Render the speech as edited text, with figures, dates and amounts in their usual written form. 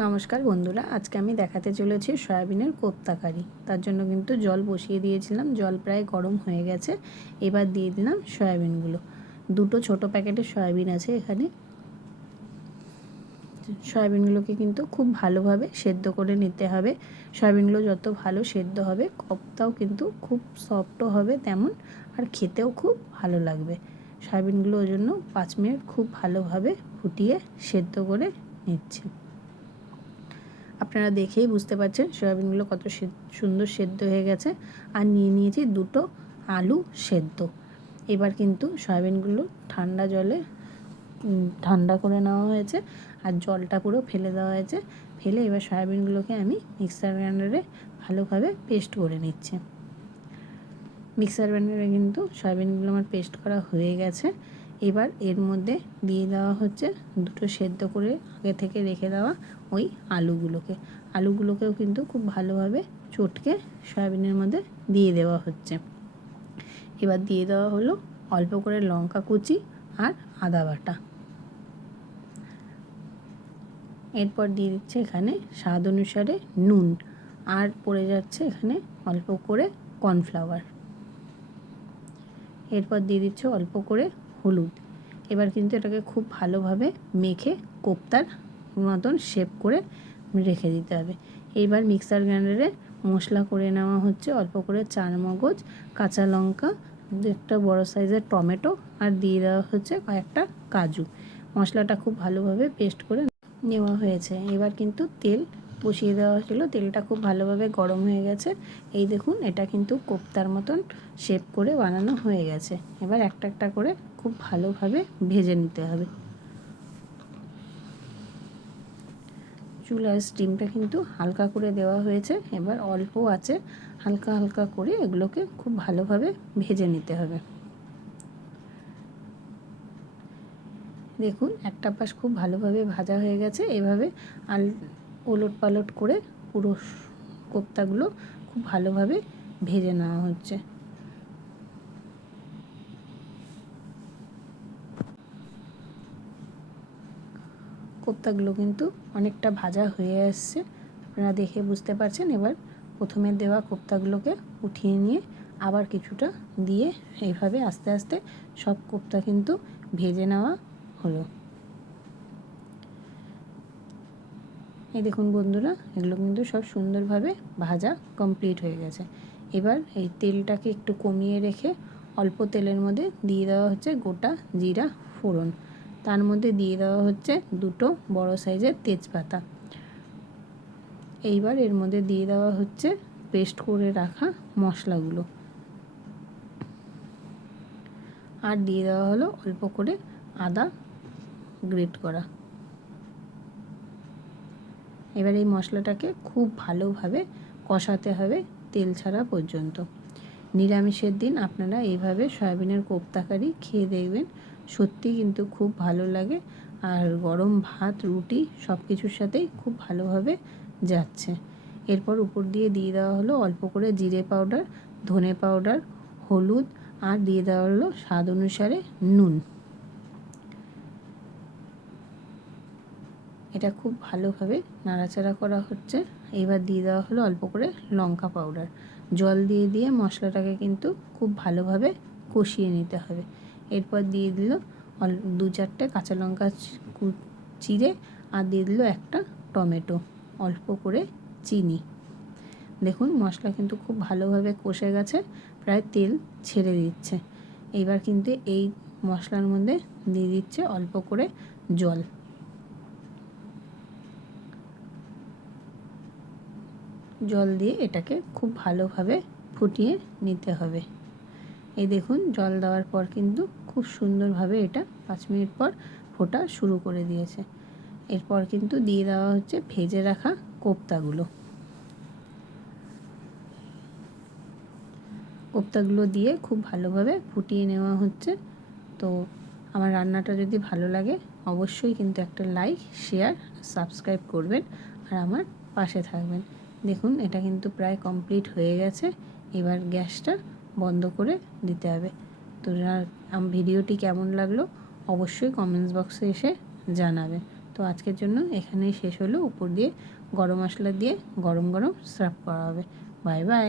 নমস্কার বন্ধুরা, আজকে আমি দেখাতে চলেছি সয়াবিনের কোপ্তা কারি। তার জন্য কিন্তু জল বসিয়ে দিয়েছিলাম, জল প্রায় গরম হয়ে গেছে। এবার দিয়ে দিলাম সয়াবিনগুলো। দুটো ছোট প্যাকেটের সয়াবিন আছে এখানে। সয়াবিনগুলোকে কিন্তু খুব ভালোভাবে সেদ্ধ করে নিতে হবে। সয়াবিনগুলো যত ভালো সেদ্ধ হবে কোপ্তাও কিন্তু খুব সফটও হবে তেমন, আর খেতেও খুব ভালো লাগবে। সয়াবিনগুলো ওই জন্য 5 মিনিট খুব ভালোভাবে ফুটিয়ে সেদ্ধ করে নিচ্ছি। আপনারা দেখেই বুঝতে পারছেন সয়াবিনগুলো কত সুন্দর সেদ্ধ হয়ে গেছে। আর নিয়ে নিয়েছি দুটো আলু সেদ্ধ। এবার কিন্তু সয়াবিনগুলো ঠান্ডা জলে ঠান্ডা করে নেওয়া হয়েছে, আর জলটা পুরো ফেলে দেওয়া হয়েছে। ফেলে এবার সয়াবিনগুলোকে আমি মিক্সার গ্রাইন্ডারে ভালোভাবে পেস্ট করে নিচ্ছি। মিক্সার গ্রাইন্ডারে কিন্তু সয়াবিনগুলো আমার পেস্ট করা হয়ে গেছে। এবার এর মধ্যে দিয়ে দেওয়া হচ্ছে দুটো সেদ্ধ করে আগে থেকে রেখে দেওয়া ওই আলুগুলোকেও কিন্তু খুব ভালোভাবে চটকে সয়াবিনের মধ্যে দিয়ে দেওয়া হচ্ছে। এবার দিয়ে দেওয়া হলো অল্প করে লঙ্কা কুচি আর আদা বাটা। এরপর দিয়ে দিচ্ছে এখানে স্বাদ অনুসারে নুন, আর পড়ে যাচ্ছে এখানে অল্প করে কর্নফ্লাওয়ার। এরপর দিয়ে দিচ্ছে অল্প করে হলুদ। এবার কিন্তু এটাকে খুব ভালোভাবে মেখে কোপ্তার মতন শেপ করে রেখে দিতে হবে। এইবার মিক্সার গ্রাইন্ডারে মশলা করে নেওয়া হচ্ছে অল্প করে চারমগজ, কাঁচা লঙ্কা, একটা বড় সাইজের টমেটো, আর দিয়ে দেওয়া হচ্ছে কয়েকটা কাজু। মশলাটা খুব ভালোভাবে পেস্ট করে নেওয়া হয়েছে। এবার কিন্তু তেল বসিয়ে দেওয়া হয়েছিল, তেলটা খুব ভালোভাবে গরম হয়ে গেছে। এই দেখুন, এটা কিন্তু কোপ্তার মতন শেপ করে বানানো হয়ে গেছে। এবার একটা একটা করে খুব ভালোভাবে ভেজে নিতে হবে। চুলার স্টিমটা কিন্তু হালকা করে দেওয়া হয়েছে। এবার অল্প আছে হালকা হালকা করে এগুলোকে খুব ভালোভাবে ভেজে নিতে হবে। দেখুন, একটা পাশ খুব ভালোভাবে ভাজা হয়ে গেছে। এভাবে ওলট পালট করে পুরো কোপ্তাগুলো খুব ভালোভাবে ভেজে নেওয়া হচ্ছে। কোপ্তাগুলো কিন্তু অনেকটা ভাজা হয়ে আসছে, আপনারা দেখে বুঝতে পারছেন। এবার প্রথমে দেওয়া কোপ্তাগুলোকে উঠিয়ে নিয়ে আবার কিছুটা দিয়ে এইভাবে আস্তে আস্তে সব কোপ্তা কিন্তু ভেজে নেওয়া হলো। এই দেখুন বন্ধুরা, এগুলো কিন্তু সব সুন্দরভাবে ভাজা কমপ্লিট হয়ে গেছে। এবার এই তেলটাকে একটু কমিয়ে রেখে অল্প তেলের মধ্যে দিয়ে দেওয়া হচ্ছে গোটা জিরা ফোড়ন। তার মধ্যে দিয়ে দেওয়া হচ্ছে দুটো বড় সাইজের তেজপাতা। এইবার এর মধ্যে দিয়ে দেওয়া হচ্ছে পেস্ট করে রাখা মশলাগুলো, আর দিয়ে দেওয়া হলো অল্প করে আদা গ্রেট করা। এবার এই মশলাটাকে খুব ভালোভাবে কষাতে হবে তেল ছাড়া পর্যন্ত। নিরামিষের দিন আপনারা এইভাবে সয়াবিনের কোপ্তা কারি খেয়ে দেখবেন, সত্যি কিন্তু খুব ভালো লাগে। আর গরম ভাত, রুটি সব কিছুর সাথেই খুব ভালোভাবে যাচ্ছে। এরপর উপর দিয়ে দেওয়া হলো অল্প করে জিরে পাউডার, ধনে পাউডার, হলুদ, আর দিয়ে দেওয়া হলো স্বাদ অনুসারে নুন। এটা খুব ভালোভাবে নাড়াচাড়া করা হচ্ছে। এবার দিয়ে দেওয়া হলো অল্প করে লঙ্কা পাউডার। জল দিয়ে দিয়ে মশলাটাকে কিন্তু খুব ভালোভাবে কষিয়ে নিতে হবে। এরপর দিয়ে দিল 2-4টে কাঁচা লঙ্কা চিড়ে, আর দিয়ে দিল একটা টমেটো, অল্প করে চিনি। দেখুন, মশলা কিন্তু খুব ভালোভাবে কষে গেছে, প্রায় তেল ছেড়ে দিচ্ছে। এবার কিন্তু এই মশলার মধ্যে দিয়ে দিচ্ছে অল্প করে জল। জল দিয়ে এটাকে খুব ভালোভাবে ফুটিয়ে নিতে হবে। এই দেখুন, জল দেওয়ার পর কিন্তু খুব সুন্দরভাবে এটা 5 মিনিট পর ফোটা শুরু করে দিয়েছে। এরপর কিন্তু দিয়ে দেওয়া হচ্ছে ভেজে রাখা কোপ্তাগুলো দিয়ে খুব ভালোভাবে ফুটিয়ে নেওয়া হচ্ছে। তো আমার রান্নাটা যদি ভালো লাগে অবশ্যই কিন্তু একটা লাইক, শেয়ার, সাবস্ক্রাইব করবেন, আর আমার পাশে থাকবেন। দেখুন, এটা কিন্তু প্রায় কমপ্লিট হয়ে গেছে। এবার গ্যাসটা বন্ধ করে দিতে হবে। তো ভিডিওটি কেমন লাগলো অবশ্যই কমেন্টস বক্সে এসে জানাবেন। তো আজকের জন্য এখানেই শেষ হলো। উপর দিয়ে গরম মশলা দিয়ে গরম গরম সার্ভ করা হবে। Bye bye.